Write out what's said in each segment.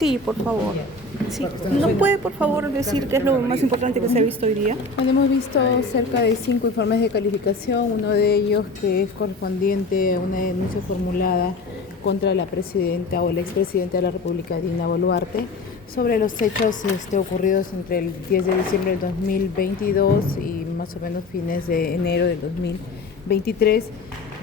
Sí, por favor. Sí. ¿No puede, por favor, decir qué es lo más importante que se ha visto hoy día? Bueno, hemos visto cerca de 5 informes de calificación, uno de ellos que es correspondiente a una denuncia formulada contra la presidenta o la expresidenta de la República, Dina Boluarte, sobre los hechos ocurridos entre el 10 de diciembre del 2022 y más o menos fines de enero del 2023,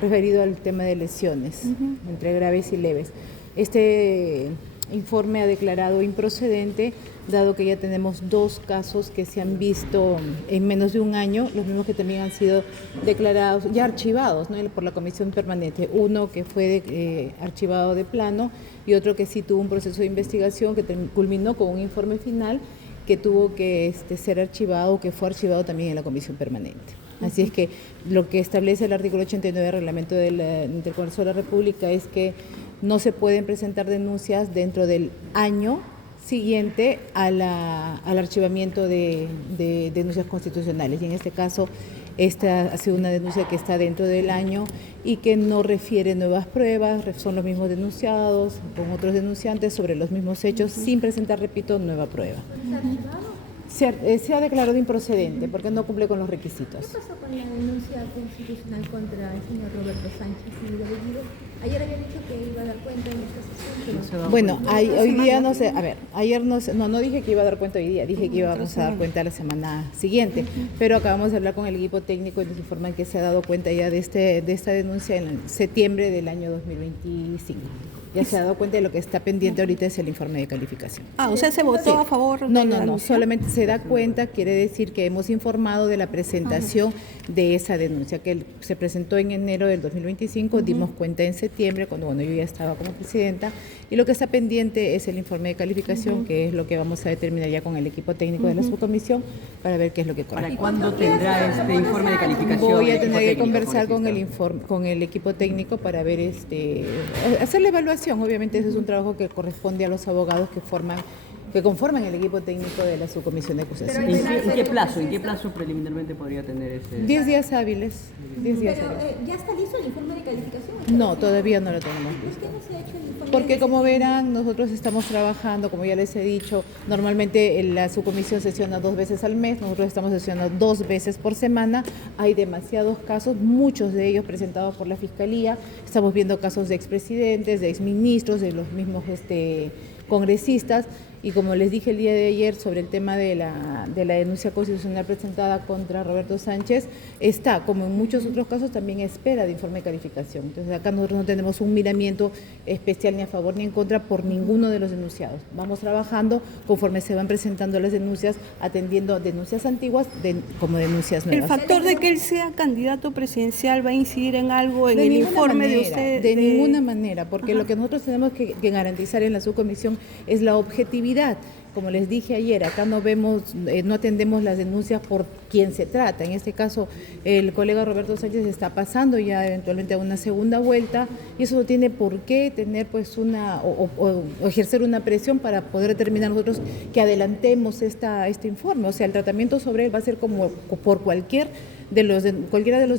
referido al tema de lesiones, entre graves y leves. Este informe ha declarado improcedente, dado que ya tenemos 2 casos que se han visto en menos de un año, los mismos que también han sido declarados, ya archivados, ¿no?, por la Comisión Permanente. Uno que fue archivado de plano y otro que sí tuvo un proceso de investigación que culminó con un informe final que tuvo que ser archivado, que fue archivado también en la Comisión Permanente. Así es que lo que establece el artículo 89 del reglamento del Congreso de la República es que no se pueden presentar denuncias dentro del año siguiente al archivamiento de denuncias constitucionales. Y en este caso, esta ha sido una denuncia que está dentro del año y que no refiere nuevas pruebas, son los mismos denunciados con otros denunciantes sobre los mismos hechos, sin presentar, repito, nueva prueba. Se ha declarado improcedente porque no cumple con los requisitos. ¿Qué pasó con la denuncia constitucional contra el señor Roberto Sánchez y Rodríguez? Ayer había dicho que iba a dar cuenta en esta sesión, pero bueno, hoy día no sé, a ver, ayer no dije que iba a dar cuenta hoy día, dije que íbamos a dar cuenta la semana siguiente, pero acabamos de hablar con el equipo técnico y nos informan que se ha dado cuenta ya de esta denuncia en septiembre del año 2025. Ya se ha dado cuenta de lo que está pendiente ahorita es el informe de calificación. O sea, ¿se votó a favor? No, solamente se da cuenta, quiere decir que hemos informado de la presentación de esa denuncia, que se presentó en enero del 2025, dimos cuenta en septiembre, cuando yo ya estaba como presidenta, y lo que está pendiente es el informe de calificación, que es lo que vamos a determinar ya con el equipo técnico de la subcomisión, para ver qué es lo que corresponde. ¿Para cuándo tendrá este informe de calificación? Voy a tener que conversar con el equipo técnico para ver, hacer la evaluación. Obviamente ese es un trabajo que corresponde a los abogados que conforman el equipo técnico de la subcomisión de acusación. ¿En qué plazo preliminarmente podría tener ese? 10 días hábiles. 10 días Pero, hábiles. ¿ya está listo el informe de calificación? No, todavía no lo tenemos ¿Por listo. qué no se ha hecho el informe? Porque como verán, nosotros estamos trabajando, como ya les he dicho, normalmente la subcomisión sesiona 2 veces al mes, nosotros estamos sesionando 2 veces por semana, hay demasiados casos, muchos de ellos presentados por la Fiscalía, estamos viendo casos de expresidentes, de exministros, de los mismos congresistas, y como les dije el día de ayer sobre el tema de la denuncia constitucional presentada contra Roberto Sánchez, está, como en muchos otros casos, también espera de informe de calificación. Entonces acá nosotros no tenemos un miramiento especial ni a favor ni en contra por ninguno de los denunciados. Vamos trabajando conforme se van presentando las denuncias, atendiendo denuncias antiguas como denuncias nuevas. ¿El factor de que él sea candidato presidencial va a incidir en algo en el informe de ustedes? De ninguna manera, porque lo que nosotros tenemos que garantizar en la subcomisión es la objetividad. Como les dije ayer, acá no atendemos las denuncias por quién se trata. En este caso, el colega Roberto Sánchez está pasando ya eventualmente a una segunda vuelta y eso no tiene por qué tener o ejercer una presión para poder determinar nosotros que adelantemos este informe. O sea, el tratamiento sobre él va a ser como por cualquiera de los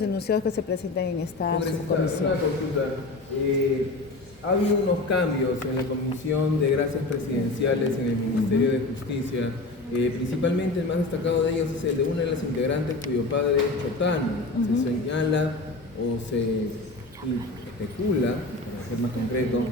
denunciados que se presentan en esta subcomisión. Ha habido unos cambios en la Comisión de Gracias Presidenciales en el Ministerio de Justicia. Principalmente el más destacado de ellos es el de una de las integrantes cuyo padre es chotano. Se señala o se especula, para ser más concreto,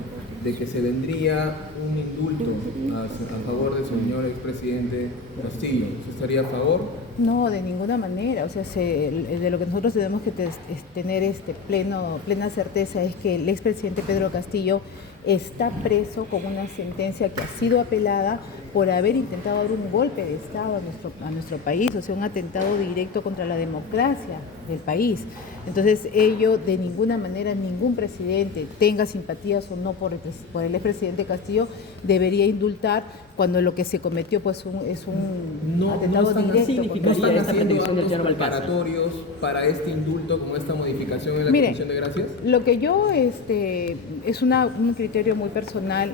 de que se vendría un indulto a favor del señor expresidente Castillo. ¿Usted estaría a favor? No, de ninguna manera. O sea, de lo que nosotros tenemos que tener plena certeza es que el expresidente Pedro Castillo está preso con una sentencia que ha sido apelada por haber intentado dar un golpe de Estado a nuestro país, o sea, un atentado directo contra la democracia del país. Entonces, ello de ninguna manera, ningún presidente, tenga simpatías o no por el expresidente Castillo, debería indultar cuando lo que se cometió pues es un atentado directo. ¿No están haciendo actos preparatorios para este indulto con esta modificación en la Comisión de Gracias? Lo que yo, es un criterio muy personal,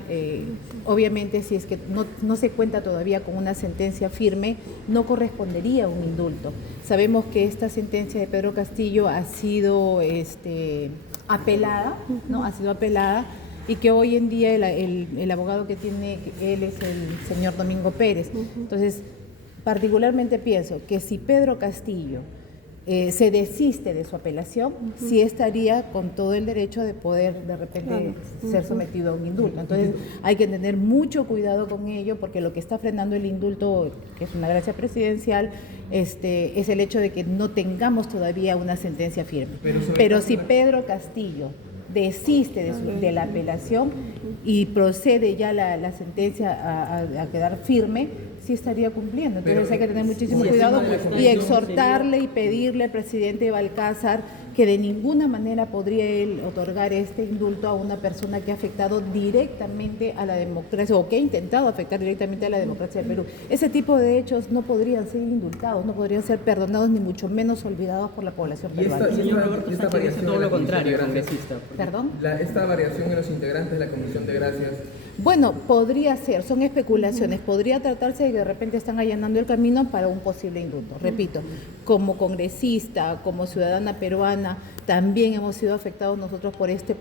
obviamente si es que no se cuenta todavía con una sentencia firme, no correspondería un indulto. Sabemos que esta sentencia de Pedro Castillo ha sido apelada, ¿no? Ha sido apelada y que hoy en día el abogado que tiene él es el señor Domingo Pérez. Entonces, particularmente pienso que si Pedro Castillo se desiste de su apelación, sí estaría con todo el derecho de poder de repente ser sometido a un indulto. Entonces hay que tener mucho cuidado con ello, porque lo que está frenando el indulto, que es una gracia presidencial, es el hecho de que no tengamos todavía una sentencia firme. Pero si Pedro Castillo desiste de la apelación y procede ya la sentencia a quedar firme, sí estaría cumpliendo. Entonces hay que tener muchísimo cuidado y exhortarle y pedirle al presidente Balcázar que de ninguna manera podría él otorgar este indulto a una persona que ha afectado directamente a la democracia o que ha intentado afectar directamente a la democracia del Perú. Ese tipo de hechos no podrían ser indultados, no podrían ser perdonados, ni mucho menos olvidados por la población peruana. El señor Roberto Sánchez dice todo lo contrario, congresista. ¿Perdón? Esta variación en los integrantes de la Comisión de Gracias. Bueno, podría ser, son especulaciones, podría tratarse de que de repente están allanando el camino para un posible indulto. Repito, como congresista, como ciudadana peruana, también hemos sido afectados nosotros por este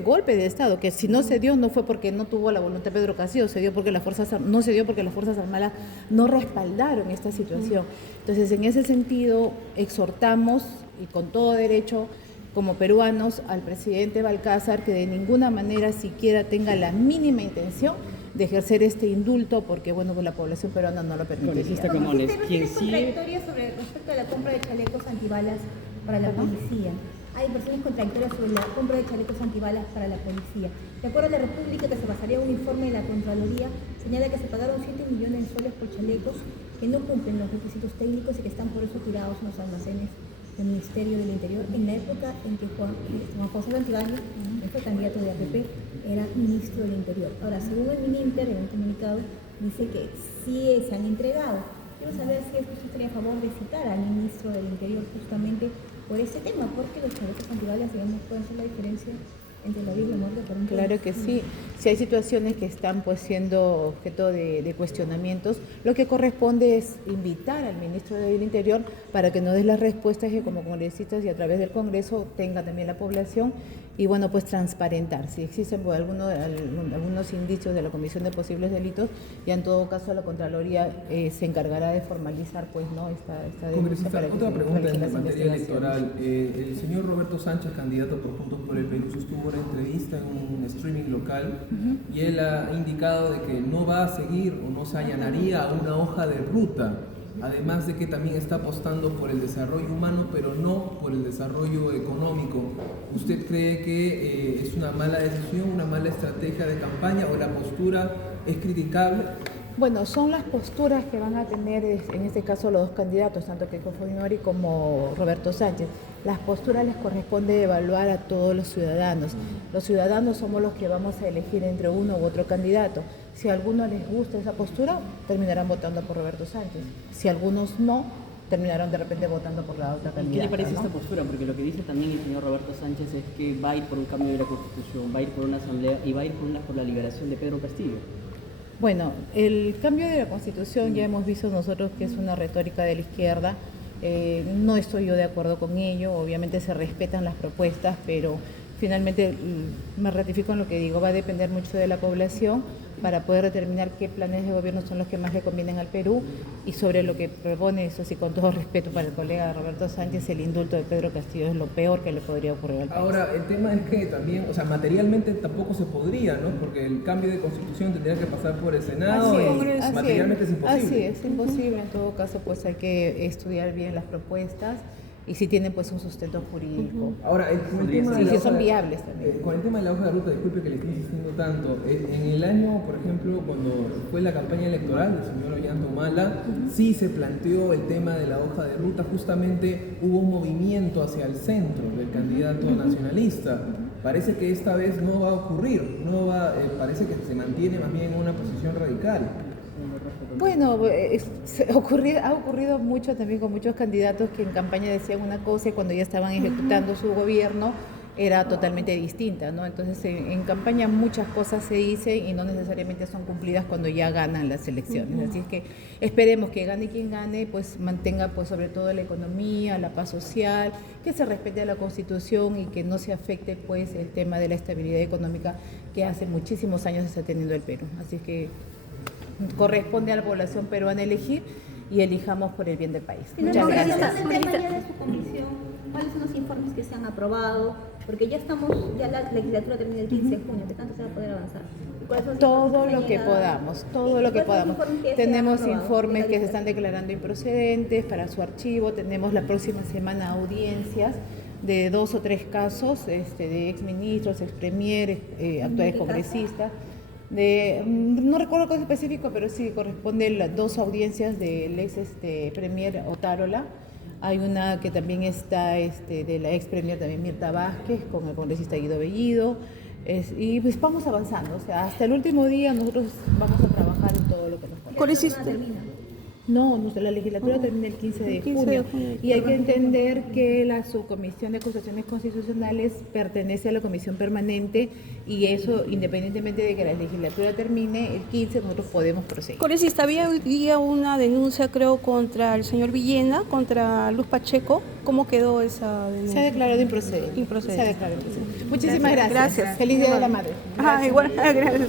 golpe de Estado, que si no se dio no fue porque no tuvo la voluntad Pedro Castillo, no se dio porque las Fuerzas Armadas no respaldaron esta situación. Entonces, en ese sentido, exhortamos, y con todo derecho, como peruanos, al presidente Balcázar que de ninguna manera siquiera tenga la mínima intención de ejercer este indulto, porque bueno, pues la población peruana no lo permite. Congresista Camones, quien sí... contradictorias sobre respecto a la compra de chalecos antibalas para la policía. Hay versiones contradictorias sobre la compra de chalecos antibalas para la policía. De acuerdo a la República, que se basaría en un informe de la Contraloría, señala que se pagaron 7 millones de soles por chalecos que no cumplen los requisitos técnicos y que están por eso tirados en los almacenes del Ministerio del Interior en la época en que Juan José Santibáñez, que fue candidato de APP, era ministro del Interior. Ahora, según el Mininter, en un comunicado, dice que sí se han entregado. Quiero saber si usted estaría a favor de citar al ministro del Interior justamente por ese tema, porque los chalecos antibalas, digamos, pueden ser la diferencia entre la vida y la muerte por un Claro que sí. Si hay situaciones que están pues siendo objeto de cuestionamientos, lo que corresponde es invitar al ministro del Interior para que nos dé las respuestas que como congresistas y a través del Congreso tenga también la población y bueno, pues transparentar. Si existen pues, algunos indicios de la comisión de posibles delitos, ya en todo caso la Contraloría se encargará de formalizar pues no esta denuncia. Congresista, otra pregunta en materia electoral. El señor Roberto Sánchez, candidato por Juntos por el Perú, sostuvo una entrevista en un streaming local y él ha indicado de que no va a seguir o no se allanaría a una hoja de ruta. Además de que también está apostando por el desarrollo humano, pero no por el desarrollo económico. ¿Usted cree que es una mala decisión, una mala estrategia de campaña o la postura es criticable? Bueno, son las posturas que van a tener en este caso los dos candidatos, tanto Keiko Fujimori como Roberto Sánchez. Las posturas les corresponde evaluar a todos los ciudadanos. Los ciudadanos somos los que vamos a elegir entre uno u otro candidato. Si a algunos les gusta esa postura, terminarán votando por Roberto Sánchez. Si algunos no, terminarán de repente votando por la otra candidata. ¿Qué le parece ¿no? esta postura? Porque lo que dice también el señor Roberto Sánchez es que va a ir por un cambio de la Constitución, va a ir por una asamblea y va a ir por la liberación de Pedro Castillo. Bueno, el cambio de la Constitución ya hemos visto nosotros que es una retórica de la izquierda. No estoy yo de acuerdo con ello, obviamente se respetan las propuestas, pero finalmente me ratifico en lo que digo, va a depender mucho de la población para poder determinar qué planes de gobierno son los que más le convienen al Perú y sobre lo que propone, eso sí, con todo respeto para el colega Roberto Sánchez, el indulto de Pedro Castillo es lo peor que le podría ocurrir al país. Ahora, el tema es que también, o sea, materialmente tampoco se podría, ¿no? Porque el cambio de constitución tendría que pasar por el Senado y materialmente es imposible. Así es imposible, en todo caso pues hay que estudiar bien las propuestas y si tienen pues un sustento jurídico. Ahora, con el tema y de si la son hoja- viables también. Con el tema de la hoja de ruta, disculpe que le estoy insistiendo tanto, en el año, por ejemplo, cuando fue la campaña electoral del señor Ollanta Humala, sí se planteó el tema de la hoja de ruta, justamente hubo un movimiento hacia el centro del candidato nacionalista. Parece que esta vez no va a ocurrir, parece que se mantiene más bien en una posición radical. Bueno, ha ocurrido mucho también con muchos candidatos que en campaña decían una cosa y cuando ya estaban ejecutando su gobierno era totalmente distinta, ¿no? Entonces en campaña muchas cosas se dicen y no necesariamente son cumplidas cuando ya ganan las elecciones. Así es que esperemos que gane quien gane, pues mantenga pues sobre todo la economía, la paz social, que se respete a la Constitución y que no se afecte pues el tema de la estabilidad económica que hace muchísimos años está teniendo el Perú. Así es que corresponde a la población peruana elegir y elijamos por el bien del país. Muchas gracias. De su comisión, ¿cuáles son los informes que se han aprobado? Porque ya la legislatura termina el 15 de junio, ¿qué tanto se va a poder avanzar? Todo lo que podamos, todo lo que podamos. Tenemos informes que se están declarando improcedentes para su archivo, tenemos la próxima semana audiencias de 2 o 3 casos de exministros, expremieres, actuales congresistas. No recuerdo caso específico, pero sí corresponden las 2 audiencias del ex premier Otárola. Hay una que también está de la ex premier también Mirta Vázquez con el congresista Guido Bellido. Y pues vamos avanzando, o sea, hasta el último día nosotros vamos a trabajar en todo lo que nos corresponde. Congresista. No, la legislatura termina el 15 de junio y hay que entender que la subcomisión de acusaciones constitucionales pertenece a la comisión permanente y eso, independientemente de que la legislatura termine el 15, nosotros podemos proseguir. Congresista, había hoy día una denuncia, creo, contra el señor Villena, contra Luz Pacheco. ¿Cómo quedó esa denuncia? Se ha declarado improcedente. Improcedente. Se ha declarado improcedente. Muchísimas gracias. Gracias. Feliz Día de la Madre. Igual, gracias.